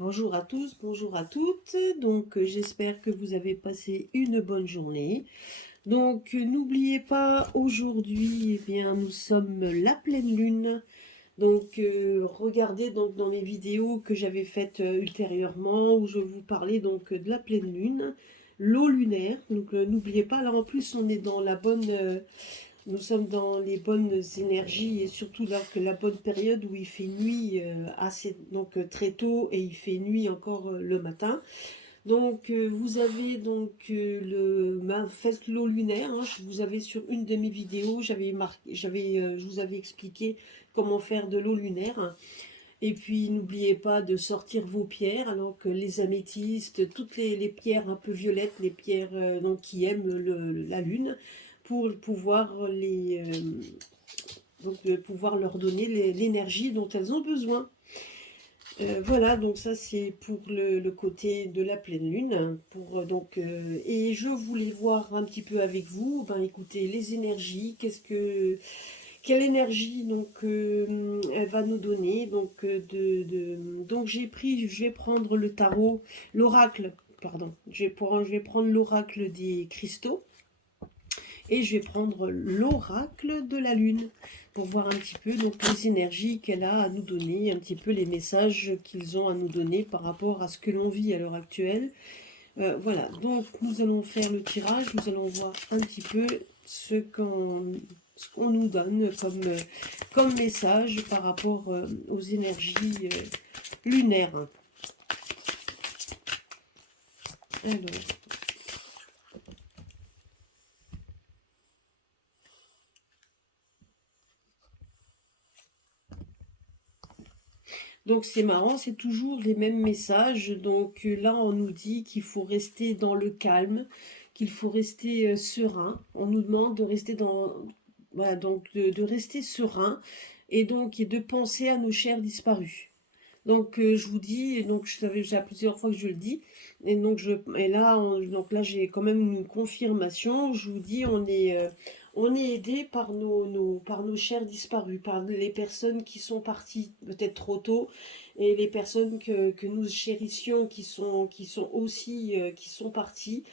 Bonjour à tous, bonjour à toutes. Donc, j'espère que vous avez passé une bonne journée. Donc, n'oubliez pas, aujourd'hui, eh bien, nous sommes la pleine lune. Donc, regardez donc dans les vidéos que j'avais faites ultérieurement, où je vous parlais donc de la pleine lune, l'eau lunaire. Donc, n'oubliez pas, là en plus, on est dans la bonne, nous sommes dans les bonnes énergies et surtout là que la bonne période où il fait nuit très tôt et il fait nuit encore le matin. Donc vous avez donc faites l'eau lunaire. Hein, vous avez sur une de mes vidéos, je vous avais expliqué comment faire de l'eau lunaire. Et puis n'oubliez pas de sortir vos pierres, alors que les améthystes, toutes les pierres un peu violettes, les pierres donc, qui aiment la lune, pour pouvoir pouvoir leur donner l'énergie dont elles ont besoin. Voilà, donc ça c'est pour le côté de la pleine lune. Et je voulais voir un petit peu avec vous, ben écoutez, les énergies, quelle énergie elle va nous donner. Donc je vais prendre le tarot, l'oracle, pardon, je vais prendre l'oracle des cristaux. Et je vais prendre l'oracle de la lune pour voir un petit peu donc les énergies qu'elle a à nous donner, un petit peu les messages qu'ils ont à nous donner par rapport à ce que l'on vit à l'heure actuelle. Voilà, donc nous allons faire le tirage, nous allons voir un petit peu ce qu'on nous donne comme message par rapport aux énergies lunaires. Alors, donc c'est marrant, c'est toujours les mêmes messages. Donc là, on nous dit qu'il faut rester dans le calme, qu'il faut rester serein. On nous demande de rester voilà, donc de rester serein et donc et de penser à nos chers disparus. Donc je vous dis, et donc je savais déjà plusieurs fois que je le dis, et donc donc là j'ai quand même une confirmation. Je vous dis, on est aidé par par nos chers disparus, par les personnes qui sont parties peut-être trop tôt, et les personnes que nous chérissions qui sont aussi qui sont parties.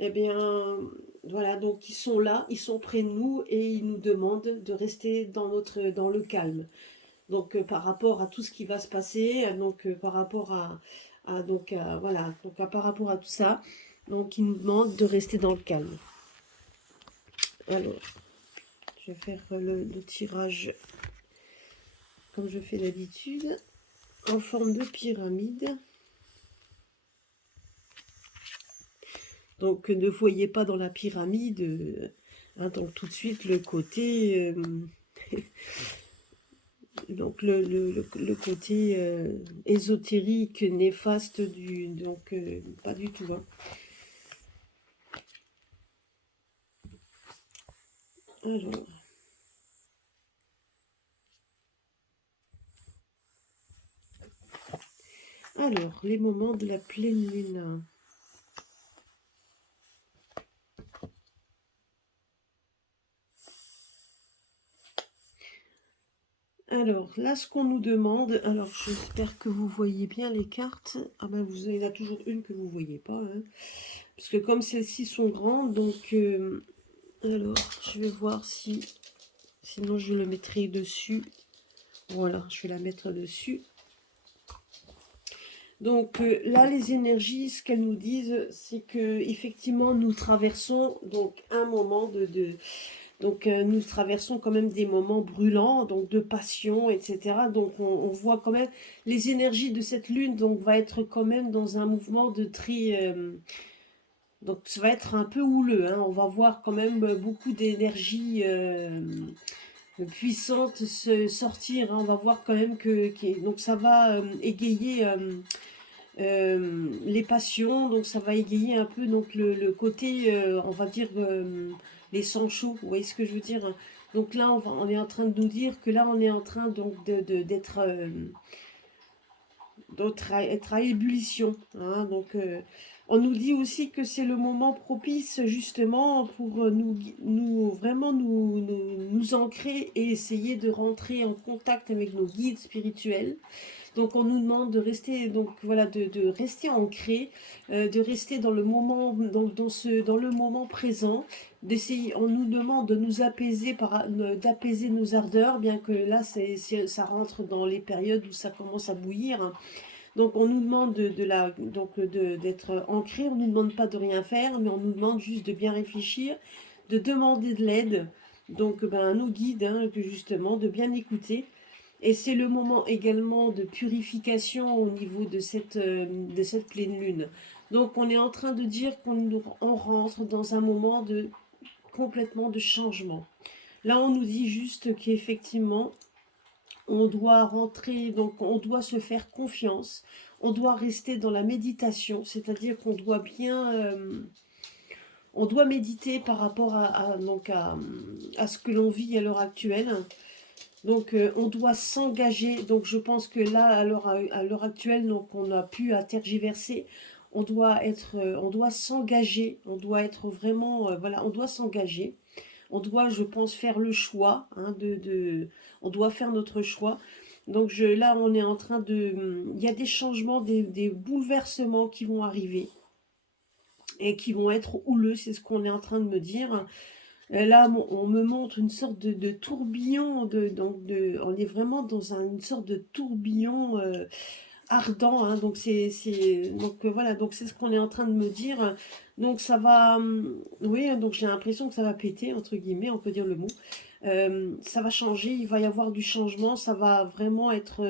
Eh bien voilà, donc ils sont là, ils sont près de nous et ils nous demandent de rester dans le calme. Donc par rapport à tout ce qui va se passer, par rapport voilà, par rapport à tout ça, donc il nous demande de rester dans le calme. Alors, je vais faire le tirage comme je fais d'habitude, en forme de pyramide. Donc ne voyez pas dans la pyramide, donc tout de suite le côté donc le côté ésotérique, néfaste pas du tout. Hein. Alors, les moments de la pleine lune. Alors, là, ce qu'on nous demande, alors j'espère que vous voyez bien les cartes. Ah ben, il y en a toujours une que vous ne voyez pas. Hein. Parce que comme celles-ci sont grandes, alors, je vais voir si... Sinon, je le mettrai dessus. Voilà, je vais la mettre dessus. Donc là, les énergies, ce qu'elles nous disent, c'est que effectivement, nous traversons donc un moment nous traversons quand même des moments brûlants, donc de passion, etc. Donc on voit quand même les énergies de cette lune, donc va être quand même dans un mouvement de donc ça va être un peu houleux. Hein. On va voir quand même beaucoup d'énergie puissante se sortir. Hein. On va voir quand même donc ça va égayer les passions, donc ça va égayer un peu donc le côté, on va dire, les sangs chauds, vous voyez ce que je veux dire? Hein. Donc là, on est en train de nous dire que là, on est en train donc d'être être à ébullition. Hein, On nous dit aussi que c'est le moment propice justement pour nous ancrer et essayer de rentrer en contact avec nos guides spirituels. Donc on nous demande de rester, donc voilà, de rester ancré, de rester dans le moment, dans le moment présent, d'essayer. On nous demande de nous apaiser d'apaiser nos ardeurs, bien que là ça rentre dans les périodes où ça commence à bouillir. Donc on nous demande d'être ancré, on ne nous demande pas de rien faire, mais on nous demande juste de bien réfléchir, de demander de l'aide, donc à nos guides, hein, que justement, de bien écouter. Et c'est le moment également de purification au niveau de cette pleine lune. Donc on est en train de dire on rentre dans un moment complètement de changement. Là on nous dit juste qu'effectivement, on doit rentrer, donc on doit se faire confiance, on doit rester dans la méditation, c'est-à-dire qu'on doit on doit méditer par rapport à ce que l'on vit à l'heure actuelle. Donc on doit s'engager, donc je pense que là, à l'heure actuelle, donc on n'a plus à tergiverser, on doit s'engager, on doit être vraiment, voilà, on doit s'engager. On doit, je pense, faire le choix, hein, on doit faire notre choix. Donc là, on est en train il y a des changements, des bouleversements qui vont arriver et qui vont être houleux, c'est ce qu'on est en train de me dire. Là, on me montre une sorte de tourbillon, on est vraiment dans une sorte de tourbillon ardent, hein, voilà, donc c'est ce qu'on est en train de me dire. Donc ça va, oui, donc j'ai l'impression que ça va péter, entre guillemets, on peut dire le mot. Ça va changer, il va y avoir du changement, ça va vraiment être,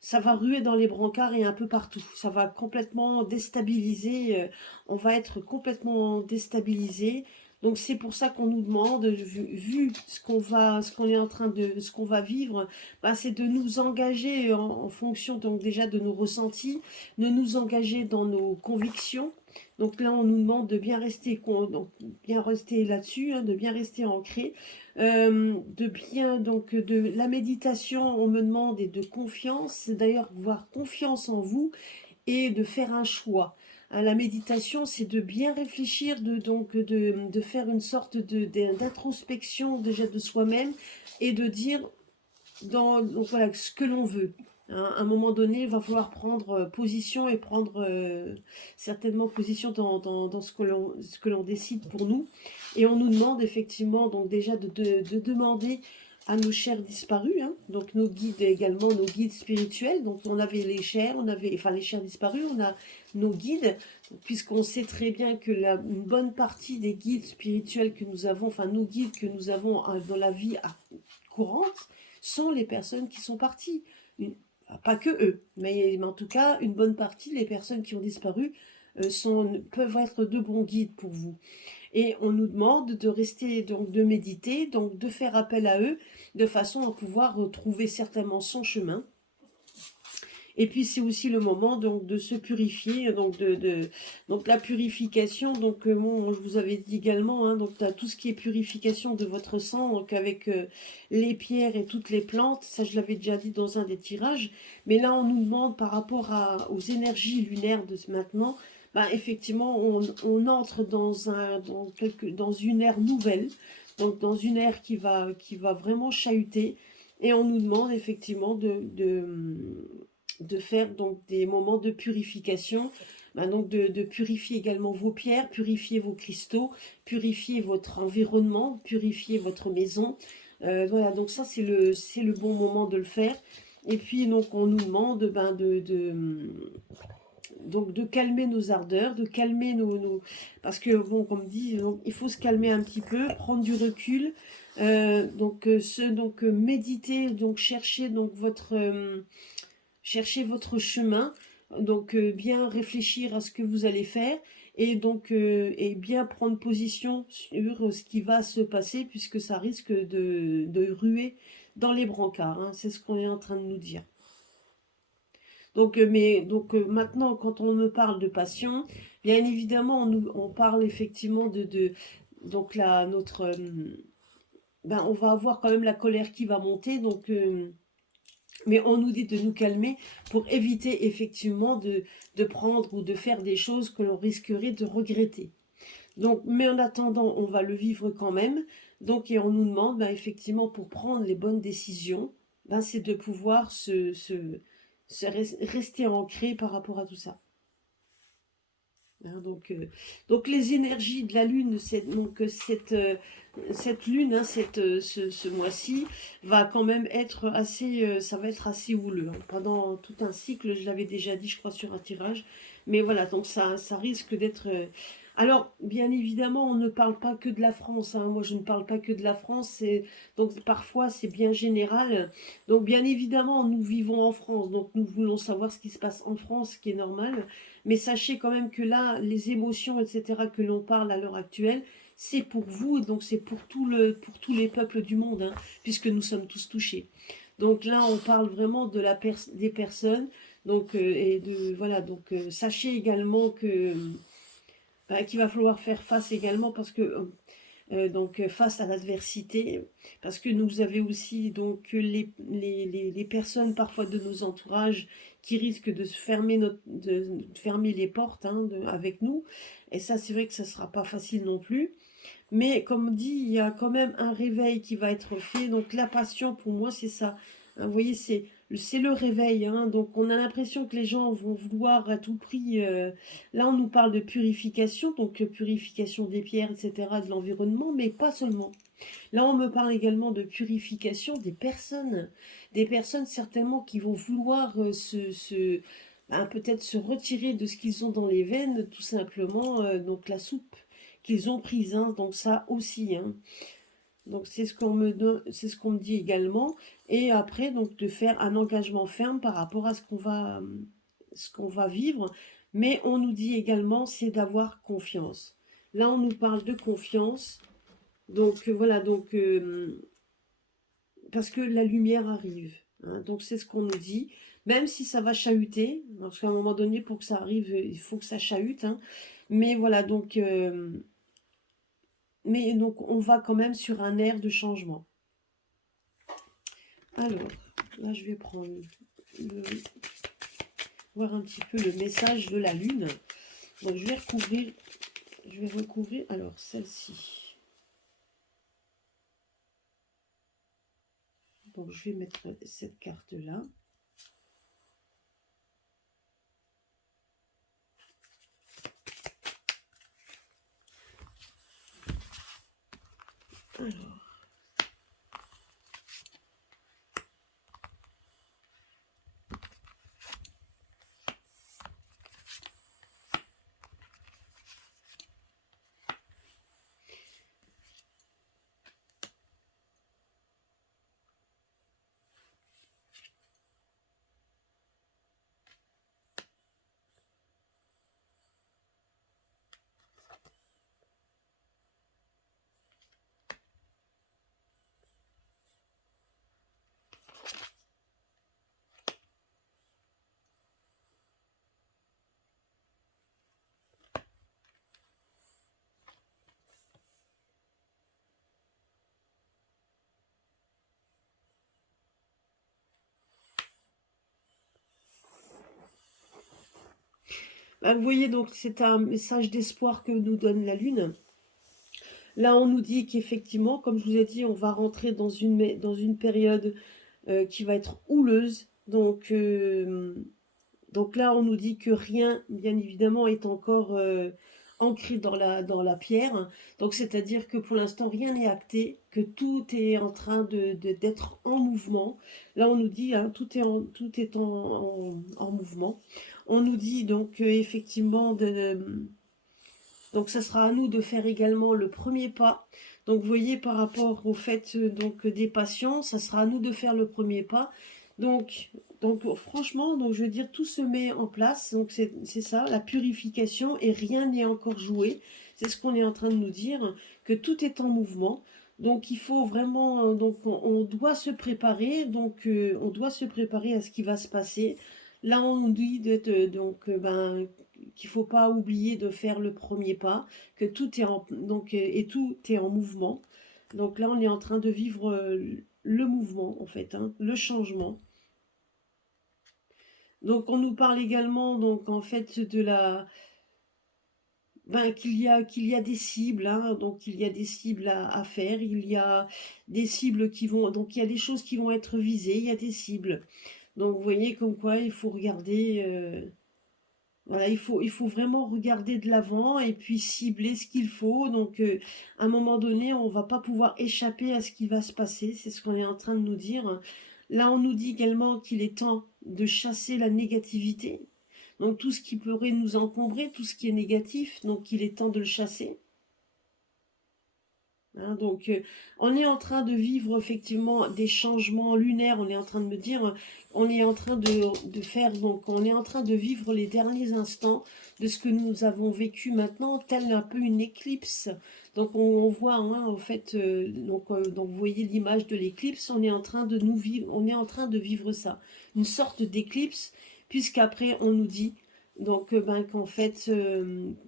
ça va ruer dans les brancards et un peu partout. Ça va complètement déstabiliser, on va être complètement déstabilisé. Donc c'est pour ça qu'on nous demande, vu ce qu'on est en train ce qu'on va vivre, bah, c'est de nous engager en fonction donc déjà de nos ressentis, de nous engager dans nos convictions. Donc là, on nous demande de bien rester, donc, bien rester là-dessus, hein, de bien rester ancré, de la méditation. On me demande et de confiance, c'est d'ailleurs avoir confiance en vous et de faire un choix. Hein, la méditation, c'est de bien réfléchir, de faire une sorte d'introspection déjà de soi-même et de dire donc voilà, ce que l'on veut. Hein, à un moment donné, il va falloir prendre position et prendre certainement position dans ce que l'on décide pour nous. Et on nous demande effectivement donc déjà de demander à nos chers disparus, hein, donc nos guides également, nos guides spirituels. Donc on avait les chers, enfin les chers disparus, on a nos guides, puisqu'on sait très bien que une bonne partie des guides spirituels que nous avons, enfin nos guides que nous avons dans la vie courante, sont les personnes qui sont parties. Pas que eux, mais en tout cas, une bonne partie, les personnes qui ont disparu, peuvent être de bons guides pour vous. Et on nous demande de rester, donc de méditer, donc de faire appel à eux, de façon à pouvoir retrouver certainement son chemin. Et puis c'est aussi le moment donc de se purifier, donc la purification. Donc bon, je vous avais dit également, hein, donc tout ce qui est purification de votre sang, donc avec les pierres et toutes les plantes. Ça, je l'avais déjà dit dans un des tirages. Mais là, on nous demande par rapport aux énergies lunaires de maintenant. Ben, effectivement, on entre dans une ère nouvelle, donc dans une ère qui va vraiment chahuter. Et on nous demande effectivement de faire donc des moments de purification, donc de purifier également vos pierres, purifier vos cristaux, purifier votre environnement, purifier votre maison. Voilà, donc ça c'est le bon moment de le faire. Et puis donc on nous demande donc de calmer nos ardeurs, de calmer parce que bon, comme dit, donc, il faut se calmer un petit peu, prendre du recul, méditer, donc chercher votre chemin, donc bien réfléchir à ce que vous allez faire et donc et bien prendre position sur ce qui va se passer, puisque ça risque de ruer dans les brancards, hein, c'est ce qu'on est en train de nous dire. Donc, maintenant, quand on me parle de passion, bien évidemment, on parle effectivement donc on va avoir quand même la colère qui va monter, donc Mais on nous dit de nous calmer pour éviter effectivement de prendre ou de faire des choses que l'on risquerait de regretter. Donc, mais en attendant, on va le vivre quand même. Donc, et on nous demande, ben, effectivement, pour prendre les bonnes décisions, ben, c'est de pouvoir rester ancré par rapport à tout ça. Hein, donc les énergies de la Lune, cette Lune, hein, ce mois-ci, va quand même être assez, ça va être assez houleux. Hein. Pendant tout un cycle, je l'avais déjà dit, je crois, sur un tirage. Mais voilà, donc ça risque d'être... Alors, bien évidemment, on ne parle pas que de la France. Hein. Moi, je ne parle pas que de la France. Donc, parfois, c'est bien général. Donc, bien évidemment, nous vivons en France. Donc, nous voulons savoir ce qui se passe en France, ce qui est normal. Mais sachez quand même que là, les émotions, etc., que l'on parle à l'heure actuelle, c'est pour vous, donc c'est pour pour tous les peuples du monde, hein, puisque nous sommes tous touchés. Donc là, on parle vraiment de des personnes, donc et de voilà. Donc sachez également que qu'il va falloir faire face également parce que donc face à l'adversité, parce que nous avons aussi donc les personnes parfois de nos entourages qui risquent de se fermer, de fermer les portes hein, avec nous, et ça c'est vrai que ça ne sera pas facile non plus, mais comme dit, il y a quand même un réveil qui va être fait. Donc la passion, pour moi, c'est ça. Hein, vous voyez, c'est le réveil. Hein. Donc on a l'impression que les gens vont vouloir à tout prix. Là, on nous parle de purification, donc purification des pierres, etc., de l'environnement, mais pas seulement. Là, on me parle également de purification des personnes. Des personnes certainement qui vont vouloir ben, peut-être se retirer de ce qu'ils ont dans les veines, tout simplement, donc la soupe qu'ils ont prise, hein, donc ça aussi. Hein. Donc c'est ce qu'on c'est ce qu'on me dit également. Et après, donc de faire un engagement ferme par rapport à ce qu'on va vivre. Mais on nous dit également, c'est d'avoir confiance. Là, on nous parle de confiance. Donc voilà, donc parce que la lumière arrive. Hein, donc c'est ce qu'on nous dit, même si ça va chahuter, parce qu'à un moment donné, pour que ça arrive, il faut que ça chahute. Hein, mais voilà, donc on va quand même sur un air de changement. Alors, là je vais voir un petit peu le message de la Lune. Donc je vais recouvrir, alors celle-ci. Donc je vais mettre cette carte-là. Alors, bah, vous voyez, donc c'est un message d'espoir que nous donne la Lune. Là, on nous dit qu'effectivement, comme je vous ai dit, on va rentrer dans une période qui va être houleuse. Donc là, on nous dit que rien, bien évidemment, est encore ancré dans la pierre. Donc c'est-à-dire que pour l'instant, rien n'est acté, que tout est en train d'être en mouvement. Là, on nous dit, hein, tout est en mouvement. On nous dit donc effectivement donc ça sera à nous de faire également le premier pas. Donc vous voyez par rapport au fait donc des patients, ça sera à nous de faire le premier pas. Donc, donc franchement, donc je veux dire, tout se met en place. Donc c'est ça, la purification et rien n'est encore joué. C'est ce qu'on est en train de nous dire, que tout est en mouvement. Donc il faut vraiment, donc on doit se préparer. Donc on doit se préparer à ce qui va se passer. Là on nous dit d'être ben qu'il faut pas oublier de faire le premier pas, que tout est et tout est en mouvement. Donc là, on est en train de vivre le mouvement, en fait, hein, le changement. Donc on nous parle également, donc en fait, de la ben, qu'il y a des cibles, hein, donc il y a des cibles à faire, il y a des cibles qui vont, donc il y a des choses qui vont être visées, il y a des cibles. Donc vous voyez comme quoi il faut regarder, voilà, il faut vraiment regarder de l'avant et puis cibler ce qu'il faut. Donc à un moment donné, on va pas pouvoir échapper à ce qui va se passer, c'est ce qu'on est en train de nous dire. Là, on nous dit également qu'il est temps de chasser la négativité. Donc tout ce qui pourrait nous encombrer, tout ce qui est négatif, donc il est temps de le chasser. Hein. Donc on est en train de vivre effectivement des changements lunaires, on est en train de me dire, on est en train de faire, donc on est en train de vivre les derniers instants de ce que nous avons vécu maintenant, tel un peu une éclipse. Donc on voit, hein, en fait, donc vous voyez l'image de l'éclipse, on est en train de nous vivre, on est en train de vivre ça, une sorte d'éclipse, puisqu'après on nous dit donc, ben, qu'en fait,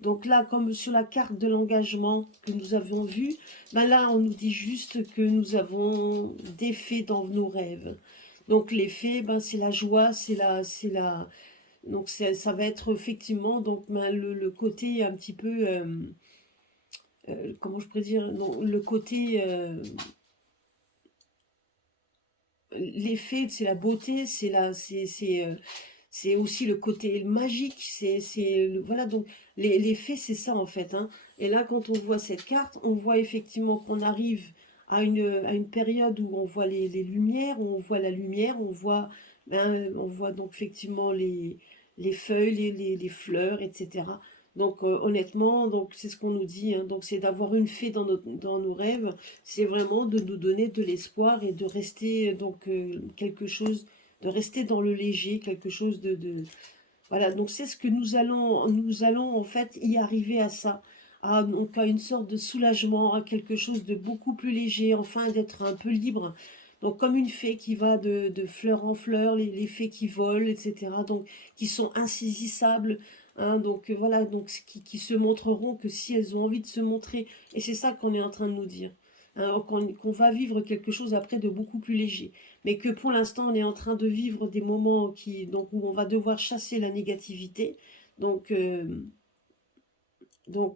donc là, comme sur la carte de l'engagement que nous avons vue, ben là, on nous dit juste que nous avons des faits dans nos rêves. Donc, les faits, ben, c'est la joie, donc ça va être effectivement donc ben, le côté un petit peu, comment je pourrais dire, non, le côté, les faits, c'est la beauté, c'est aussi le côté magique, voilà, donc les faits, c'est ça en fait, hein. Et là, quand on voit cette carte, on voit effectivement qu'on arrive à une période où on voit les lumières, où on voit la lumière, on voit donc effectivement les feuilles, les fleurs, etc. Donc honnêtement, donc c'est ce qu'on nous dit, hein, donc c'est d'avoir une fée dans nos rêves, c'est vraiment de nous donner de l'espoir et de rester donc quelque chose, de rester dans le léger, quelque chose voilà, donc c'est ce que nous allons en fait y arriver à ça, donc à une sorte de soulagement, à quelque chose de beaucoup plus léger, enfin d'être un peu libre. Donc comme une fée qui va de fleur en fleur, les fées qui volent, etc. Donc qui sont insaisissables, hein, donc voilà, donc qui se montreront que si elles ont envie de se montrer. Et c'est ça qu'on est en train de nous dire, hein, qu'on va vivre quelque chose après de beaucoup plus léger, mais que pour l'instant on est en train de vivre des moments où on va devoir chasser la négativité. Donc,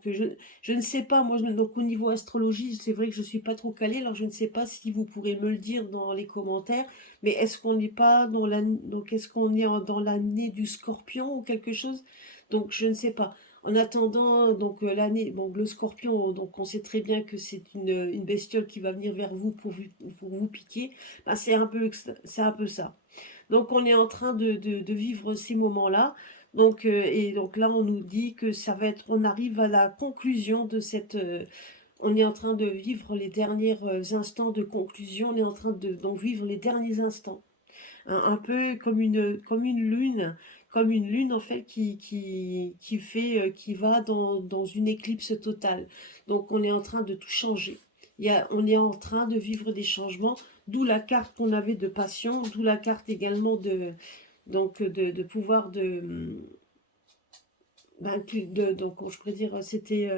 je ne sais pas, moi, donc au niveau astrologie, c'est vrai que je ne suis pas trop calée, alors je ne sais pas si vous pourrez me le dire dans les commentaires, mais est-ce qu'on n'est pas donc est-ce qu'on est dans l'année du Scorpion ou quelque chose? Donc je ne sais pas. En attendant, donc l'année, bon, le Scorpion, donc on sait très bien que c'est une bestiole qui va venir vers vous pour vous piquer. Ben, c'est un peu ça. Donc on est en train de vivre ces moments-là. Donc, et donc là, on nous dit que ça va être, on arrive à la conclusion de on est en train de vivre les derniers instants de conclusion, on est en train d'en vivre les derniers instants. Un peu comme une lune en fait qui va dans une éclipse totale. Donc on est en train de tout changer. On est en train de vivre des changements, d'où la carte qu'on avait de passion, d'où la carte également de pouvoir donc je pourrais dire c'était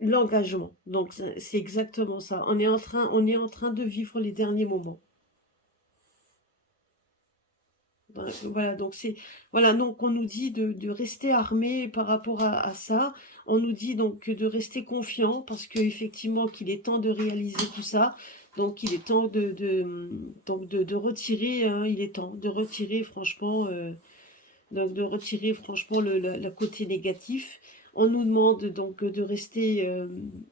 l'engagement. Donc c'est exactement ça. On est en train de vivre les derniers moments. Voilà, donc voilà, donc on nous dit de rester armé par rapport à ça. On nous dit donc de rester confiant parce qu'effectivement qu'il est temps de réaliser tout ça. Donc il est temps donc de retirer, hein, il est temps de retirer franchement, donc de retirer franchement le côté négatif. On nous demande donc de rester,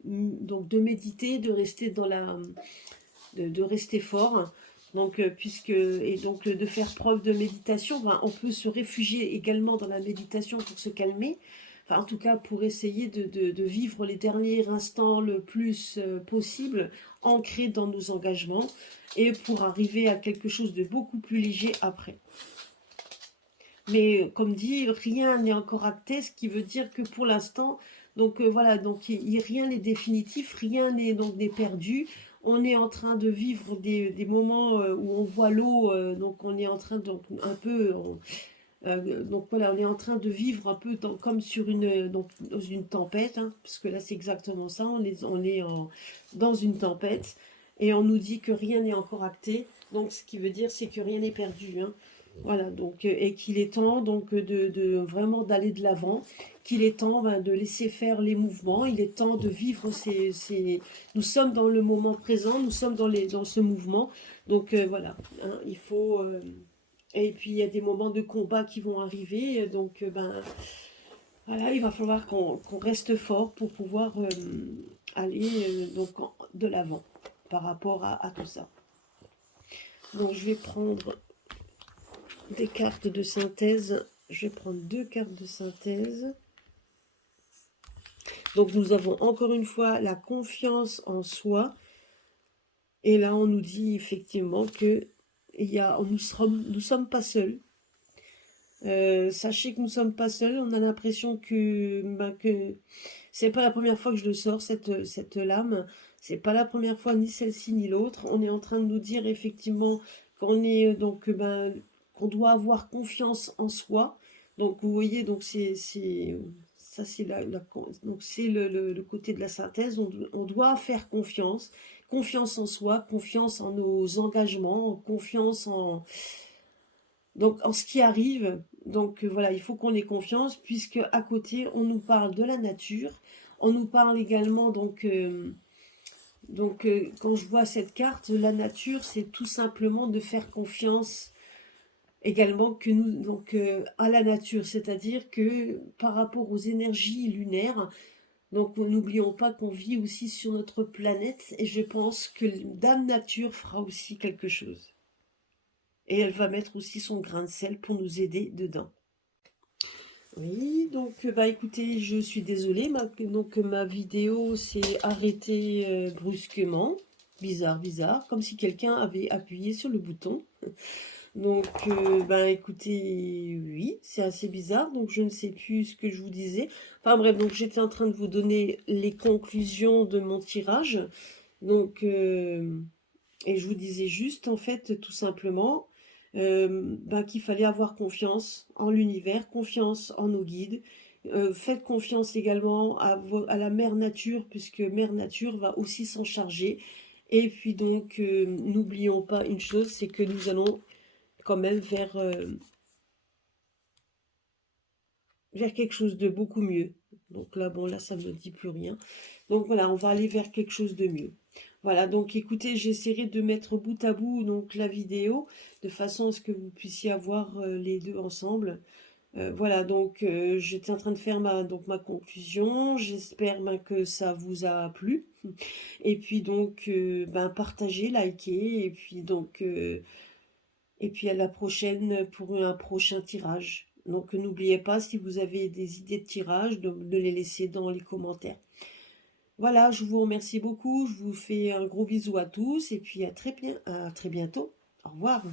donc de méditer, de rester de rester fort. Donc, et donc de faire preuve de méditation, ben, on peut se réfugier également dans la méditation pour se calmer. Enfin, en tout cas, pour essayer de vivre les derniers instants le plus possible, ancrés dans nos engagements, et pour arriver à quelque chose de beaucoup plus léger après. Mais comme dit, rien n'est encore acté, ce qui veut dire que pour l'instant, donc voilà, donc rien n'est définitif, rien n'est perdu. On est en train de vivre des moments où on voit l'eau, donc on est en train donc un peu, donc voilà, on est en train de vivre un peu comme donc dans une tempête, hein, parce que là c'est exactement ça, on est dans une tempête et on nous dit que rien n'est encore acté. Donc ce qui veut dire c'est que rien n'est perdu, hein. Voilà, donc, et qu'il est temps donc de vraiment d'aller de l'avant, qu'il est temps ben, de laisser faire les mouvements, il est temps de vivre Nous sommes dans le moment présent, nous sommes dans ce mouvement, donc voilà, hein, il faut... Et puis il y a des moments de combat qui vont arriver, donc ben voilà, il va falloir qu'on reste fort pour pouvoir aller de l'avant par rapport à tout ça. Donc je vais prendre des cartes de synthèse. Je vais prendre 2 cartes de synthèse. Donc nous avons encore une fois la confiance en soi. Et là, on nous dit effectivement que nous sommes pas seuls. Sachez que nous sommes pas seuls. On a l'impression que c'est pas la première fois que je le sors, cette lame. C'est pas la première fois, ni celle-ci, ni l'autre. On est en train de nous dire effectivement qu'on est qu'on doit avoir confiance en soi. Donc vous voyez, donc ça c'est donc c'est le côté de la synthèse. On doit faire confiance, confiance en soi, confiance en nos engagements, confiance en donc en ce qui arrive. Donc voilà, il faut qu'on ait confiance puisque à côté on nous parle de la nature, on nous parle également quand je vois cette carte, la nature, c'est tout simplement de faire confiance également que nous à la nature, c'est-à-dire que par rapport aux énergies lunaires, donc n'oublions pas qu'on vit aussi sur notre planète et je pense que Dame Nature fera aussi quelque chose. Et elle va mettre aussi son grain de sel pour nous aider dedans. Oui, donc bah écoutez, je suis désolée, ma vidéo s'est arrêtée brusquement. Bizarre, bizarre, comme si quelqu'un avait appuyé sur le bouton. Donc bah écoutez, oui, c'est assez bizarre, donc je ne sais plus ce que je vous disais. Enfin bref, donc j'étais en train de vous donner les conclusions de mon tirage. Donc et je vous disais juste, en fait, tout simplement, qu'il fallait avoir confiance en l'univers, confiance en nos guides. Faites confiance également à la mère nature, puisque mère nature va aussi s'en charger. Et puis donc, n'oublions pas une chose, c'est que nous allons quand même vers quelque chose de beaucoup mieux. Donc là, bon, là, ça ne me dit plus rien. Donc voilà, on va aller vers quelque chose de mieux. Voilà, donc écoutez, j'essaierai de mettre bout à bout donc la vidéo, de façon à ce que vous puissiez avoir les deux ensemble. Voilà, donc j'étais en train de faire ma conclusion. J'espère que ça vous a plu. Et puis donc, partagez, likez, et puis à la prochaine pour un prochain tirage. Donc n'oubliez pas, si vous avez des idées de tirage, de les laisser dans les commentaires. Voilà, je vous remercie beaucoup, je vous fais un gros bisou à tous et puis à très bientôt. Au revoir.